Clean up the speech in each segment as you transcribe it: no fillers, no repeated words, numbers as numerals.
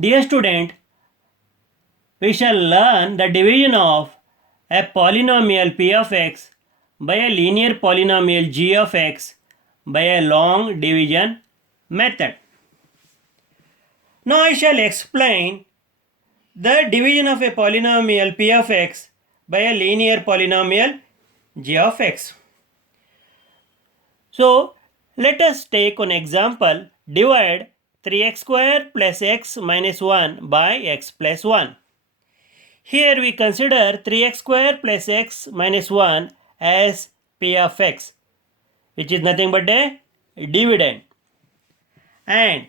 Dear student, we shall learn the division of a polynomial p of x by a linear polynomial g of x by a long division method. Now I shall explain the division of a polynomial p of x by a linear polynomial g of x. So let us take an example. Divide 3x square plus x minus 1 by x plus 1. Here we consider 3x square plus x minus 1 as p of x, which is nothing but a dividend, and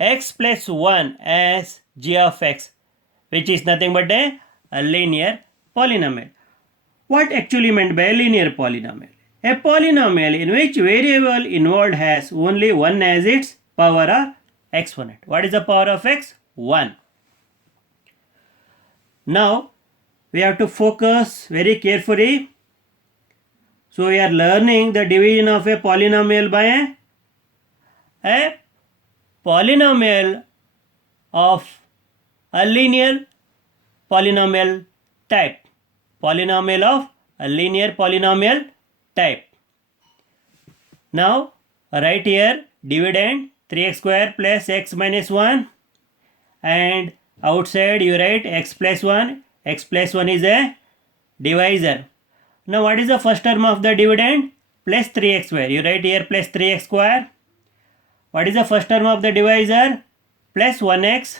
x plus 1 as g of x, which is nothing but a linear polynomial. What actually meant by a linear polynomial? A polynomial in which variable involved has only 1 as its power of exponent. What is the power of x? 1. Now we have to focus very carefully. So we are learning the division of a polynomial by a polynomial of a linear polynomial type. Polynomial of a linear polynomial type. Now write here dividend 3x square plus x minus 1, and outside you write x plus 1. X plus 1 is a divisor. Now what is the first term of the dividend? Plus 3x square. You write here plus 3x square. What is the first term of the divisor? Plus 1x.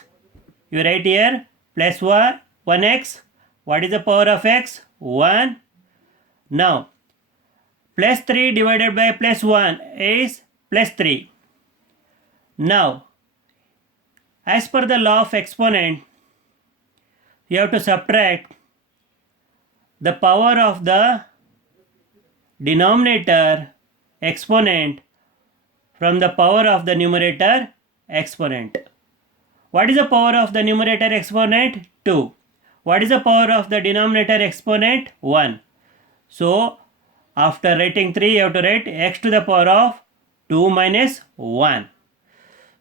You write here plus 1x. What is the power of x? 1. Now plus 3 divided by plus 1 is plus 3. Now as per the law of exponent, you have to subtract the power of the denominator exponent from the power of the numerator exponent. What is the power of the numerator exponent? 2. What is the power of the denominator exponent? 1. So after writing 3, you have to write x to the power of 2 minus 1.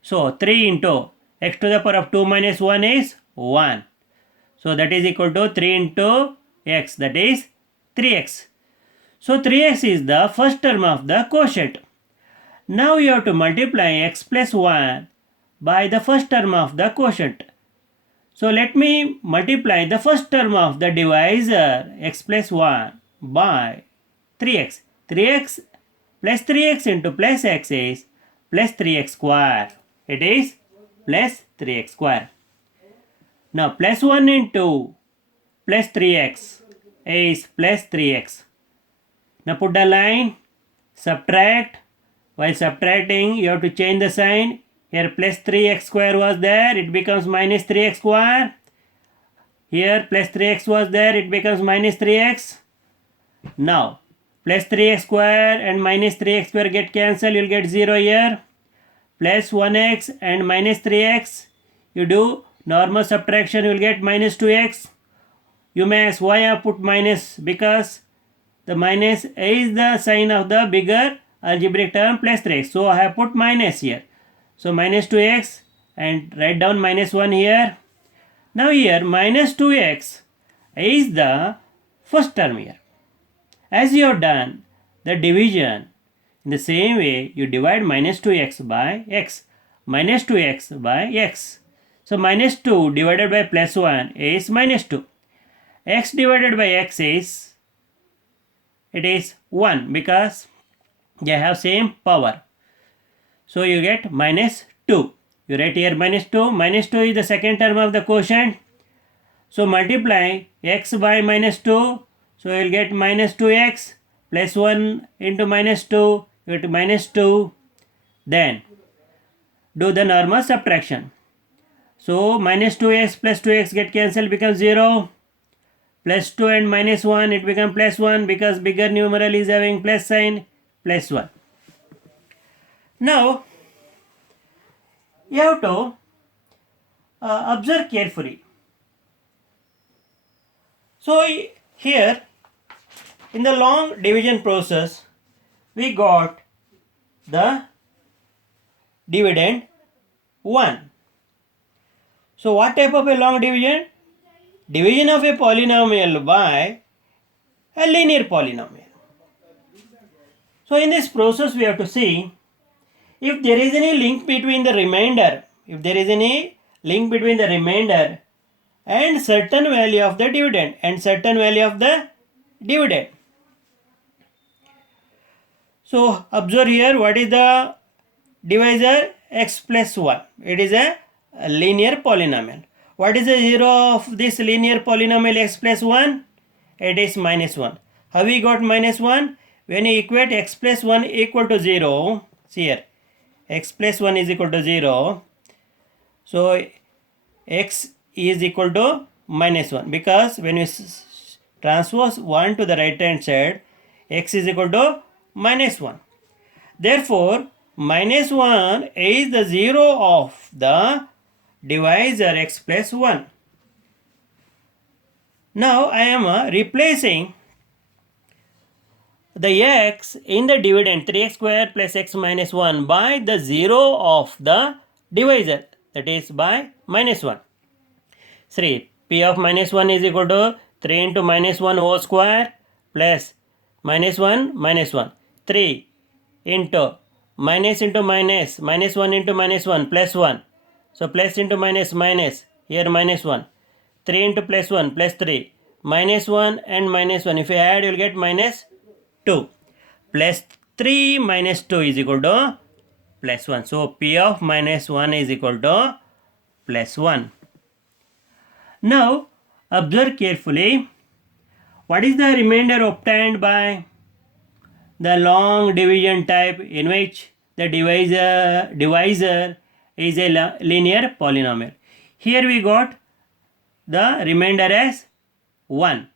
So 3 into x to the power of 2 minus 1 is 1. So that is equal to 3 into x, that is 3x. So 3x is the first term of the quotient. Now you have to multiply x plus 1 by the first term of the quotient. So let me multiply the first term of the divisor x plus 1 by 3x. 3x plus 3x into plus x is plus 3x square. It is plus 3x square. Now plus 1 into plus 3x is plus 3x. Now put the line, subtract. While subtracting, you have to change the sign. Here plus 3x square was there, it becomes minus 3x square. Here plus 3x was there, it becomes minus 3x. Now plus 3x square and minus 3x square get cancelled, you will get 0 here. Plus 1x and minus 3x, you do normal subtraction, you will get minus 2x. You may ask why I put minus, because the minus is the sign of the bigger algebraic term plus 3x. So I have put minus here. So minus 2x and write down minus 1 here. Now here minus 2x is the first term here. As you have done the division, in the same way you divide minus 2x by x. Minus 2x by x. So minus 2 divided by plus 1 is minus 2. X divided by x is, it is 1 because they have same power. So you get minus 2. You write here minus 2. Minus 2 is the second term of the quotient. So multiply x by minus 2. So you will get minus 2x plus 1 into minus 2. You get minus 2. Then do the normal subtraction. So minus 2x plus 2x get cancelled, becomes 0. Plus 2 and minus 1, it becomes plus 1 because bigger numeral is having plus sign, plus 1. Now you have to observe carefully. So here in the long division process, we got the dividend 1. So what type of a long division? Division of a polynomial by a linear polynomial. So in this process we have to see if there is any link between the remainder, and certain value of the dividend. So observe here, what is the divisor? X plus 1. It is a linear polynomial. What is the zero of this linear polynomial x plus 1? It is minus 1. How we got minus 1? When you equate x plus 1 equal to 0, see here, x plus 1 is equal to 0. So x is equal to minus 1, because when you transpose 1 to the right hand side, x is equal to minus 1. Therefore, minus 1 is the zero of the divisor x plus 1. Now I am replacing the x in the dividend 3x square plus x minus 1 by the zero of the divisor, that is by minus 1. 3. P of minus 1 is equal to 3 into minus 1 whole square plus minus 1 minus 1. 3 into minus minus 1 into minus 1 plus 1. So plus into minus minus, here minus 1. 3 into plus 1 plus 3. Minus 1 and minus 1. If you add, you will get minus 2. Plus 3 minus 2 is equal to plus 1. So P of minus 1 is equal to plus 1. Now observe carefully, what is the remainder obtained by the long division type in which the divisor is a linear polynomial. Here we got the remainder as 1,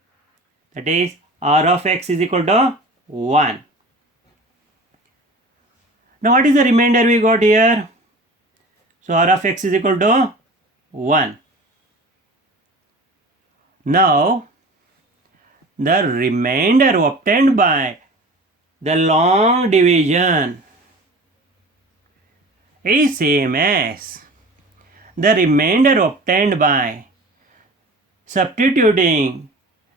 that is r of x is equal to 1. Now what is the remainder we got here? So r of x is equal to 1. Now the remainder obtained by the long division is same as the remainder obtained by substituting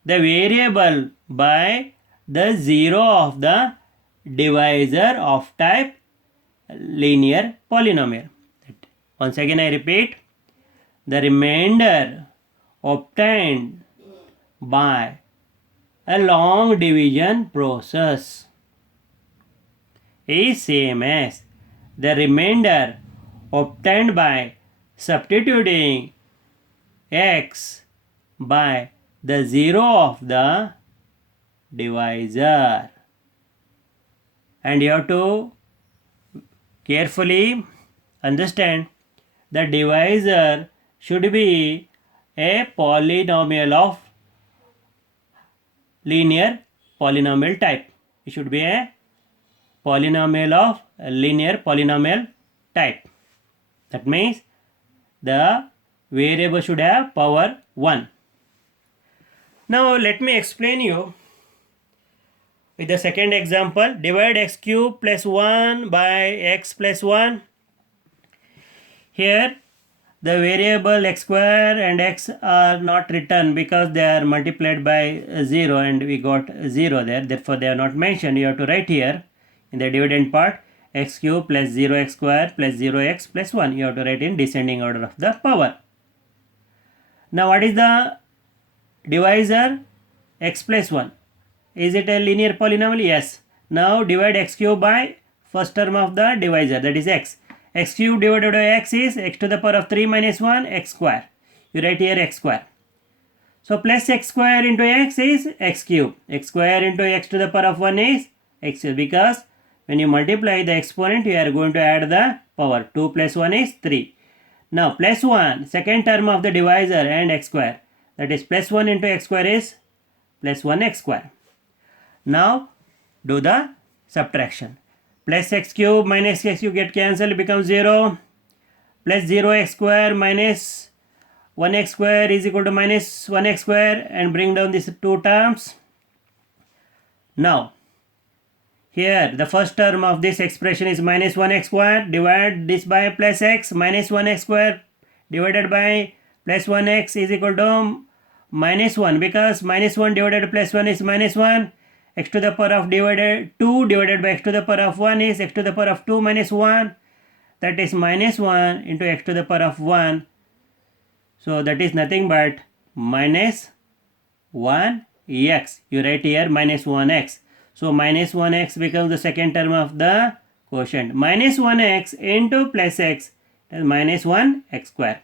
the variable by the zero of the divisor of type linear polynomial. Once again I repeat, the remainder obtained by a long division process is same as the remainder obtained by substituting x by the zero of the divisor. And you have to carefully understand the divisor should be a polynomial of linear polynomial type. It should be a polynomial of linear polynomial type. That means the variable should have power 1. Now let me explain you with the second example. Divide x cube plus 1 by x plus 1. Here the variable x square and x are not written because they are multiplied by 0 and we got 0 there. Therefore they are not mentioned. You have to write here in the dividend part x cube plus 0x square plus 0x plus 1. You have to write in descending order of the power. Now what is the divisor? X plus 1. Is it a linear polynomial? Yes. Now divide x cube by first term of the divisor, that is x. X cube divided by x is x to the power of 3 minus 1 x square. You write here x square. So plus x square into x is x cube. X square into x to the power of 1 is x cube, because when you multiply the exponent you are going to add the power. 2 plus 1 is 3. Now plus 1, second term of the divisor and x square, that is plus 1 into x square is plus 1x square. Now do the subtraction. Plus x cube minus x cube get cancelled, becomes 0. Plus 0x square minus 1x square is equal to minus 1x square, and bring down these two terms. Now here the first term of this expression is minus 1x square. Divide this by plus x. Minus 1x square divided by plus 1x is equal to minus 1, because minus 1 divided by plus 1 is minus 1. X to the power of 2 divided by x to the power of 1 is x to the power of 2 minus 1. That is minus 1 into x to the power of 1. So that is nothing but minus 1x. You write here minus 1x. So minus 1x becomes the second term of the quotient. Minus 1x into plus x is minus 1x square.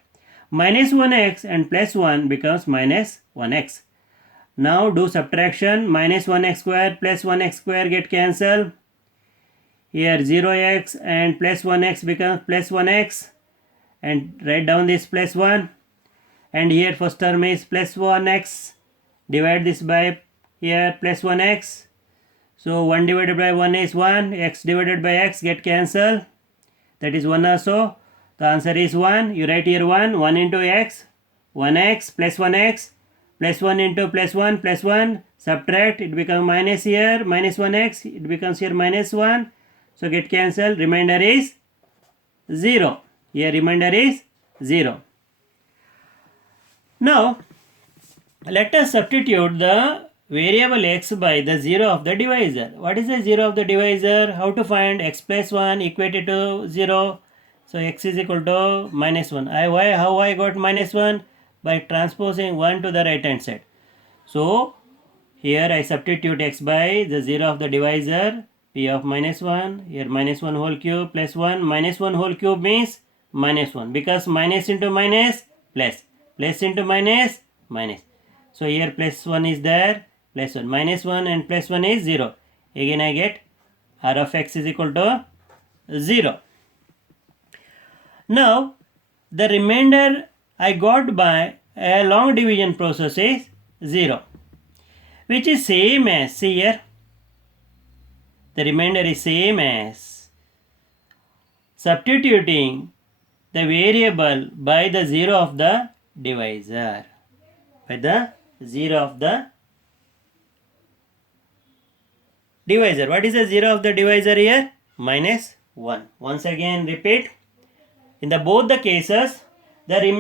Minus 1x and plus 1 becomes minus 1x. Now do subtraction. Minus 1x square plus 1x square get cancelled. Here 0x and plus 1x becomes plus 1x. And write down this plus 1. And here first term is plus 1x. Divide this by here plus 1x. So 1 divided by 1 is 1. X divided by x get cancelled. That is 1 also. The answer is 1. You write here 1. 1 into x. 1x plus 1x. Plus 1 into plus 1. Subtract. It becomes minus here. Minus 1x. It becomes here minus 1. So get cancelled. Remainder is 0. Here remainder is 0. Now let us substitute the variable x by the 0 of the divisor. What is the 0 of the divisor? How to find x plus 1 equated to 0? So x is equal to minus 1. How I got minus 1? By transposing 1 to the right hand side. So here I substitute x by the 0 of the divisor, p of minus 1. Here minus 1 whole cube plus 1. Minus 1 whole cube means minus 1, because minus into minus plus. Plus into minus minus. So here plus 1 is there. Plus 1. Minus 1 and plus 1 is 0. Again I get r of x is equal to 0. Now the remainder I got by a long division process is 0, which is same as, see here, the remainder is same as substituting the variable by the 0 of the divisor. By the 0 of the divisor. What is the 0 of the divisor here? Minus 1. Once again repeat. In the both the cases, the remainder